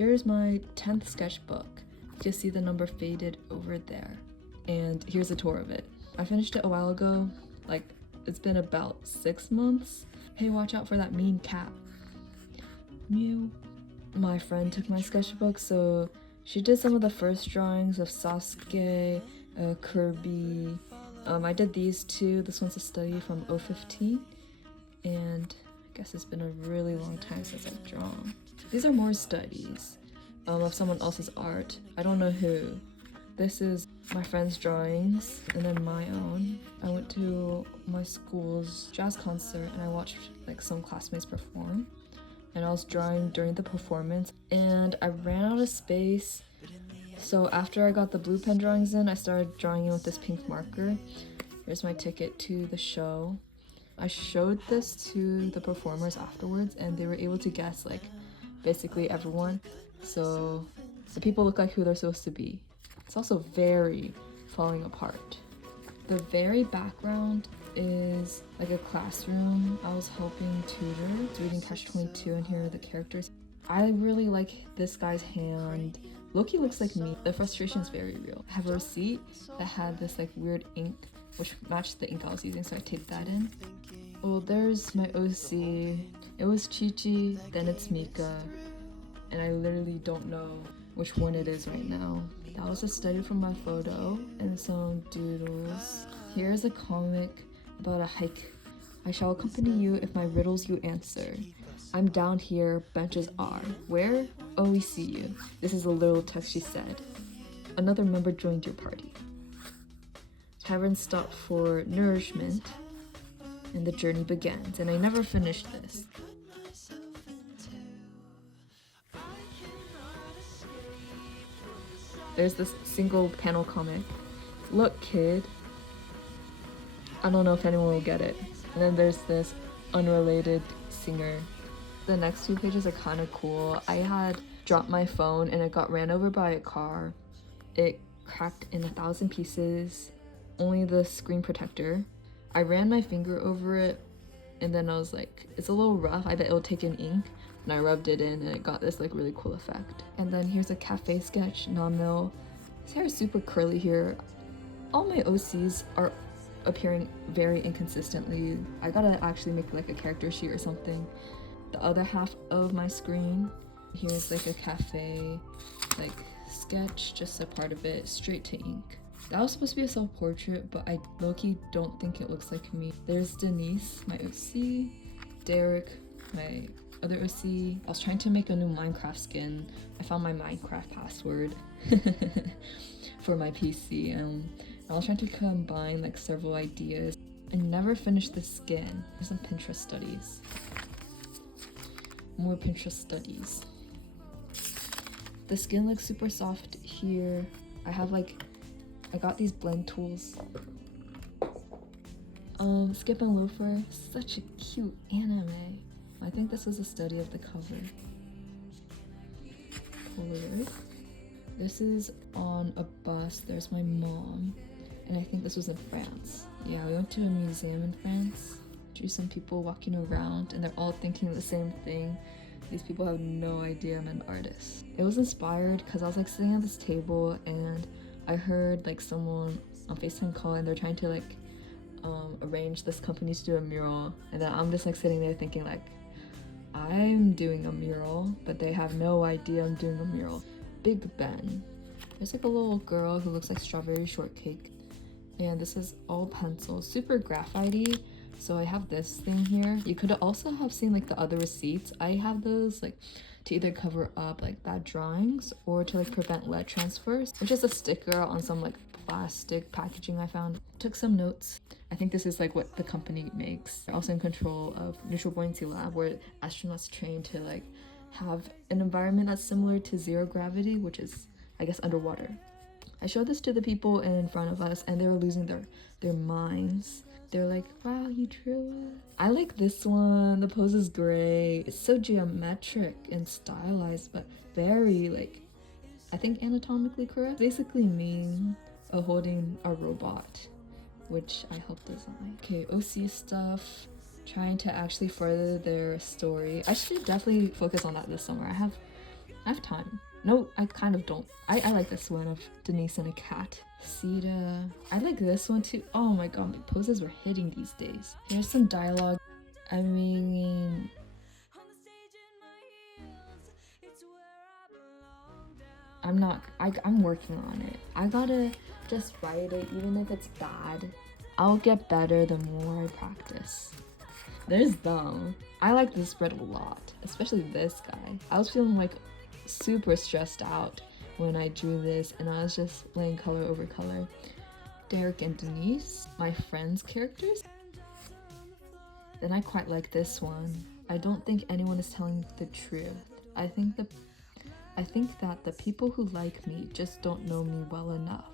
Here's my 10th sketchbook. You can see the number faded over there. And here's a tour of it. I finished it a while ago, like it's been about 6 months. Hey, watch out for that mean cat. Mew. My friend took my sketchbook, so she did some of the first drawings of Sasuke, Kirby. I did these two. This one's a study from 015, and I guess it's been a really long time since I've drawn. These are more studies of someone else's art. I don't know who. This is my friend's drawings and then my own. I went to my school's jazz concert and I watched like some classmates perform, and I was drawing during the performance and I ran out of space. So after I got the blue pen drawings in, I started drawing in with this pink marker. Here's my ticket to the show. I showed this to the performers afterwards and they were able to guess like basically everyone. So the people look like who they're supposed to be. It's also very falling apart. The very background is like a classroom. I was helping tutor. It's reading Catch-22 and here are the characters. I really like this guy's hand. Loki looks like me. The frustration is very real. I have a receipt that had this like weird ink which matched the ink I was using, so I taped that in. Well, there's my OC. It was Chi-Chi, then it's Mika, and I literally don't know which one it is right now. That was a study from my photo and some doodles. Here's a comic about a hike. I shall accompany you if my riddles you answer. I'm down here, benches are. Where? Oh, we see you. This is a little text she said. Another member joined your party. Tavern stopped for nourishment, and the journey begins. And I never finished this. There's this single panel comic. Look, kid. I don't know if anyone will get it. And then there's this unrelated singer. The next 2 pages are kind of cool. I had dropped my phone and it got ran over by a car. It cracked in 1,000 pieces. Only the screen protector. I ran my finger over it and then I was like, it's a little rough. I bet it'll take in ink. And I rubbed it in and it got this like really cool effect. And then here's a cafe sketch, Namil. His hair is super curly here. All my OCs are appearing very inconsistently. I gotta actually make like a character sheet or something. The other half of my screen, here's like a cafe like sketch, just a part of it, straight to ink. That was supposed to be a self-portrait, but I low-key don't think it looks like me. There's Denise, my OC, Derek, my other OC. I was trying to make a new Minecraft skin. I found my Minecraft password for my PC, and I was trying to combine like several ideas. I never finished the skin. There's some Pinterest studies. More Pinterest studies. The skin looks super soft here. I got these blend tools. Skip and Loafer, such a cute anime. I think this was a study of the cover. Polaroid. This is on a bus. There's my mom. And I think this was in France. Yeah, we went to a museum in France. Drew some people walking around and they're all thinking the same thing. These people have no idea I'm an artist. It was inspired because I was like sitting at this table and I heard like someone on FaceTime call and they're trying to like arrange this company to do a mural, and then I'm just like sitting there thinking like I'm doing a mural, but they have no idea I'm doing a mural. Big Ben. There's like a little girl who looks like strawberry shortcake, and this is all pencils, super graphite-y. So I have this thing here. You could also have seen like the other receipts. I have those like to either cover up like bad drawings or to like prevent lead transfers, which is a sticker on some like plastic packaging I found. Took some notes. I think this is like what the company makes. They're also in control of Neutral Buoyancy Lab, where astronauts train to like have an environment that's similar to zero gravity, which is I guess underwater. I showed this to the people in front of us and they were losing their minds. They're like, wow, you drew it. I like this one. The pose is great. It's so geometric and stylized, but very like, I think anatomically correct. Basically me holding a robot, which I helped design. Okay, OC stuff. Trying to actually further their story. I should definitely focus on that this summer. I have I have time. No, I kind of don't. I like this one of Denise and a cat. Sita. I like this one too. Oh my god, my poses were hitting these days. Here's some dialogue. I mean, I'm working on it. I gotta just write it, even if it's bad. I'll get better the more I practice. There's them. I like this spread a lot, especially this guy. I was feeling like super stressed out when I drew this, and I was just laying color over color. Derek and Denise, my friends' characters. Then I quite like this one. I don't think anyone is telling the truth. I think that the people who like me just don't know me well enough.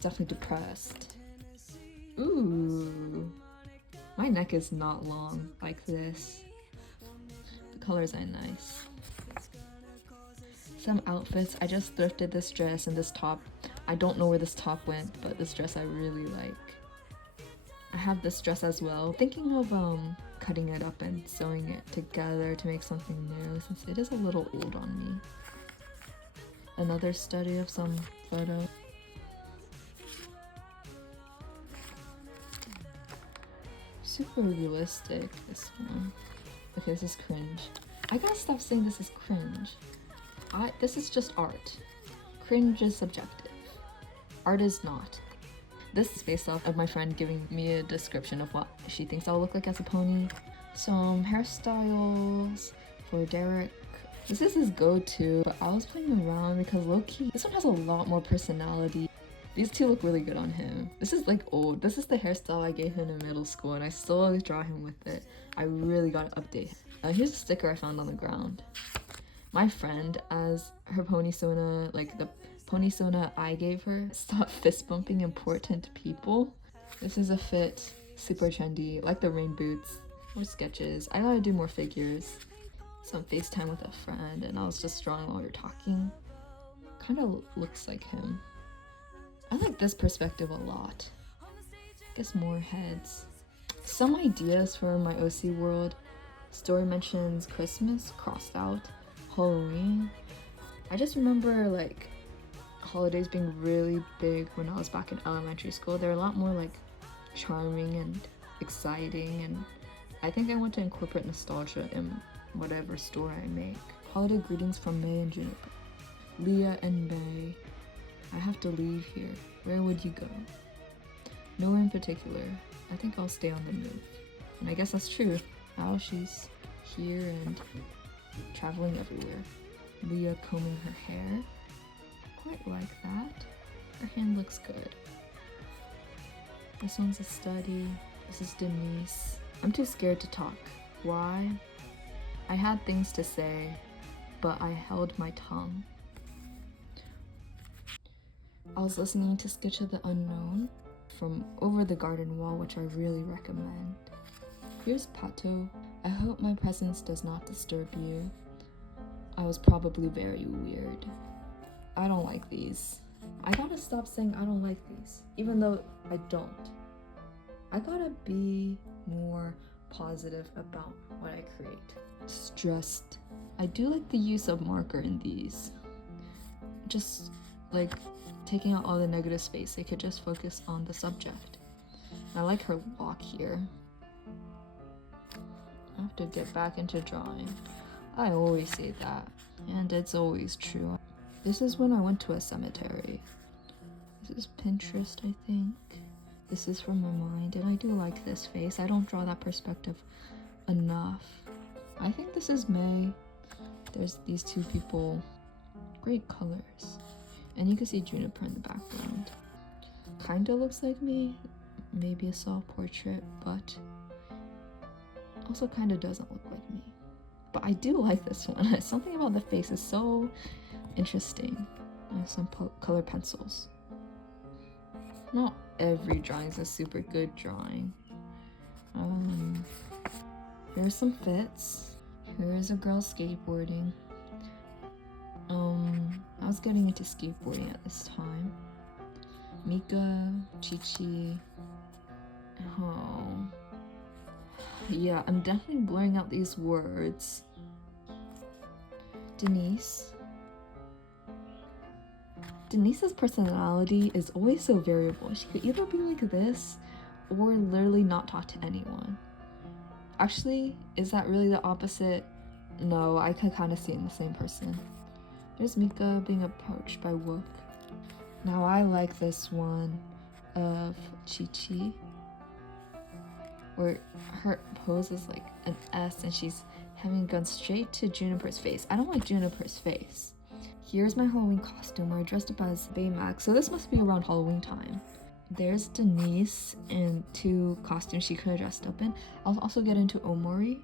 Definitely depressed. Ooh. My neck is not long like this. The colors are nice. Some outfits. I just thrifted this dress and this top. I don't know where this top went, but this dress I really like. I have this dress as well. Thinking of cutting it up and sewing it together to make something new, since it is a little old on me. Another study of some photo. Super realistic, this one. Okay, this is cringe. I gotta stop saying this is cringe. This is just art. Cringe is subjective. Art is not. This is based off of my friend giving me a description of what she thinks I'll look like as a pony. Some hairstyles for Derek. This is his go-to, but I was playing around because low-key, this one has a lot more personality. These two look really good on him. This is like old. This is the hairstyle I gave him in middle school, and I still always draw him with it. I really gotta update him. Here's a sticker I found on the ground. My friend, as her Pony-sona, like the Pony-sona I gave her, stop fist bumping important people. This is a fit, super trendy, like the rain boots, more sketches. I gotta do more figures. Some FaceTime with a friend, and I was just drawing while we were talking. Kinda looks like him. I like this perspective a lot. Guess more heads. Some ideas for my OC world. Story mentions Christmas, crossed out. Halloween. I just remember like holidays being really big when I was back in elementary school. They're a lot more like charming and exciting, and I think I want to incorporate nostalgia in whatever story I make. Holiday greetings from May and Juniper. Leah and May. I have to leave here. Where would you go? Nowhere in particular. I think I'll stay on the move. And I guess that's true. Now she's here and traveling everywhere. Leah combing her hair. I quite like that. Her hand looks good. This one's a study. This is Denise. I'm too scared to talk. Why? I had things to say, but I held my tongue. I was listening to Sketch of the Unknown from Over the Garden Wall, which I really recommend. Here's Pato. I hope my presence does not disturb you. I was probably very weird. I don't like these. I gotta stop saying I don't like these, even though I don't. I gotta be more positive about what I create. Stressed. I do like the use of marker in these. Just like taking out all the negative space, they could just focus on the subject. I like her lock here. I have to get back into drawing. I always say that, and it's always true. This is when I went to a cemetery. This is Pinterest, I think. This is from my mind, and I do like this face. I don't draw that perspective enough. I think this is May. There's these two people. Great colors. And you can see Juniper in the background. Kinda looks like me. Maybe a self-portrait, but also kinda doesn't look like me. But I do like this one. Something about the face is so interesting. Some color pencils. Not every drawing is a super good drawing. Here's some fits. Here's a girl skateboarding. I was getting into skateboarding at this time. Mika, Chi-Chi. Oh, Yeah, I'm definitely blurring out these words. Denise. Denise's personality is always so variable. She could either be like this or literally not talk to anyone. Actually, is that really the opposite? No, I could kind of see it in the same person. There's Mika being approached by Wook. Now I like this one of Chi-Chi, where her pose is like an S and she's having a gun straight to Juniper's face. I don't like Juniper's face. Here's my Halloween costume where I dressed up as Baymax, so this must be around Halloween time. There's Denise in 2 costumes she could have dressed up in. I'll also get into Omori.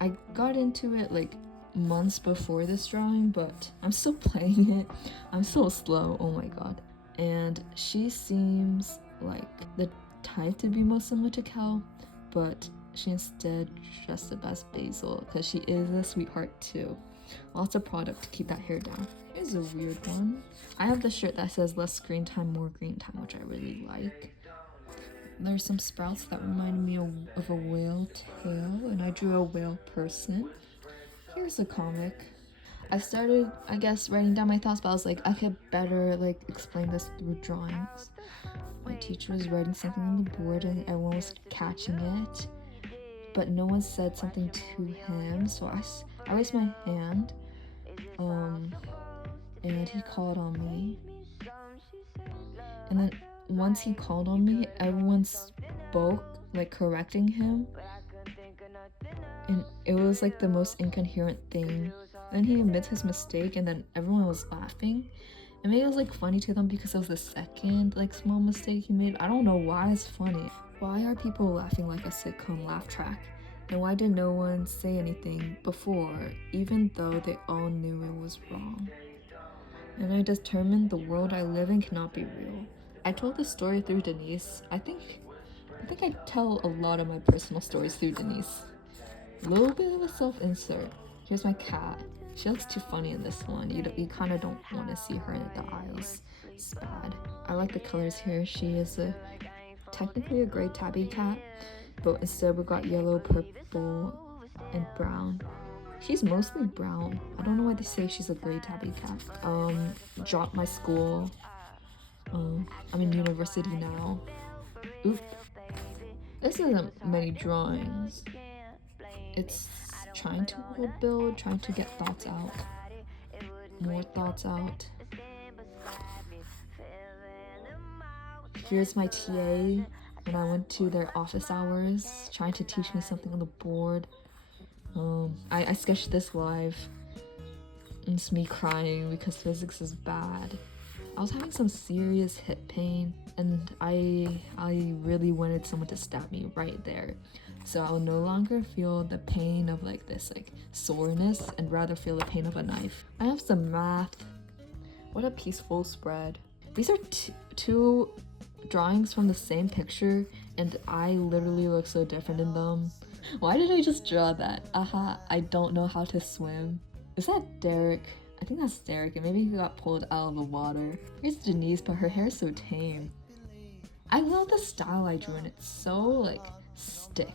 I got into it like months before this drawing, but I'm still playing it. I'm so slow, oh my god. And she seems like the type to be most similar to Cal, but she instead dressed up as Basil because she is a sweetheart too. Lots of product to keep that hair down. Here's a weird one. I have the shirt that says less screen time, more green time, which I really like. There's some sprouts that remind me of a whale tail, and I drew a whale person. Here's a comic. I started, I guess, writing down my thoughts, but I was like, I could better like explain this through drawings. My teacher was writing something on the board and everyone was catching it, but no one said something to him, so I raised my hand, and he called on me. And then once he called on me, everyone spoke, like correcting him. And it was like the most incoherent thing. Then he admits his mistake and then everyone was laughing. And maybe it was like funny to them because it was the second like small mistake he made. I don't know why it's funny. Why are people laughing like a sitcom laugh track? And why did no one say anything before, even though they all knew it was wrong? And I determined the world I live in cannot be real. I told this story through Denise. I think I tell a lot of my personal stories through Denise. A little bit of a self-insert. Here's my cat. She looks too funny in this one. You kind of don't want to see her in the aisles. It's bad. I like the colors here. She is technically a gray tabby cat, but instead we got yellow, purple, and brown. She's mostly brown. I don't know why they say she's a gray tabby cat. Dropped my school. I'm in university now. Oop. This isn't many drawings. It's trying to build, trying to get thoughts out. More thoughts out. Here's my TA when I went to their office hours, trying to teach me something on the board. I sketched this live. It's me crying because physics is bad. I was having some serious hip pain and I really wanted someone to stab me right there. So I'll no longer feel the pain of like this like soreness and rather feel the pain of a knife. I have some math. What a peaceful spread. These are two drawings from the same picture and I literally look so different in them. Why did I just draw that? I don't know how to swim. Is that Derek? I think that's Derek and maybe he got pulled out of the water. Here's Denise, but her hair is so tame. I love the style I drew and it's so like stick.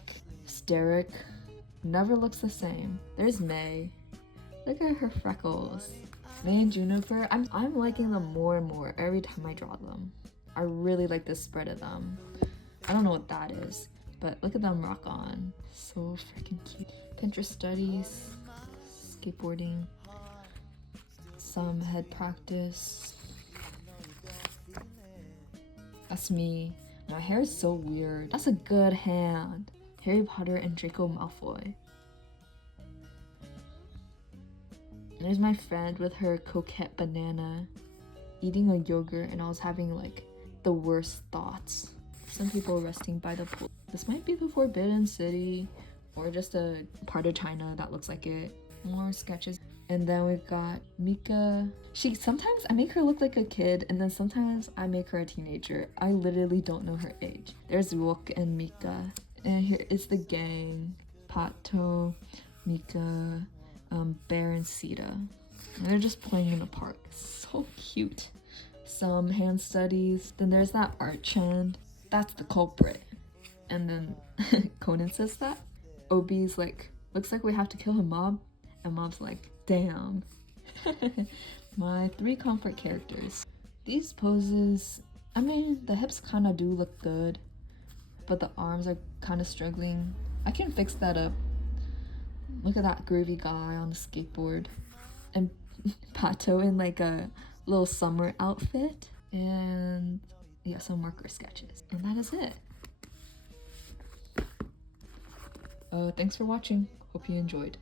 Derek never looks the same. There's May. Look at her freckles. May and Juniper, I'm liking them more and more every time I draw them. I really like this spread of them. I don't know what that is, but look at them rock on. So freaking cute. Pinterest studies, skateboarding, some head practice. That's me. My hair is so weird. That's a good hand. Harry Potter and Draco Malfoy. There's my friend with her coquette banana eating a yogurt and I was having like the worst thoughts. Some people resting by the pool. This might be the Forbidden City or just a part of China that looks like it. More sketches. And then we've got Mika. Sometimes I make her look like a kid and then sometimes I make her a teenager. I literally don't know her age. There's Wook and Mika. And here is the gang. Pato, Mika, Bear and Sita. And they're just playing in the park. So cute. Some hand studies. Then there's that art trend. That's the culprit. And then Conan says that. OB's like, looks like we have to kill a mob, and Mob's like, damn. My 3 comfort characters. These poses, I mean, the hips kind of do look good, but the arms are kind of struggling. I can fix that up. Look at that groovy guy on the skateboard. And Pato in like a little summer outfit. And yeah, some marker sketches. And that is it. Thanks for watching. Hope you enjoyed.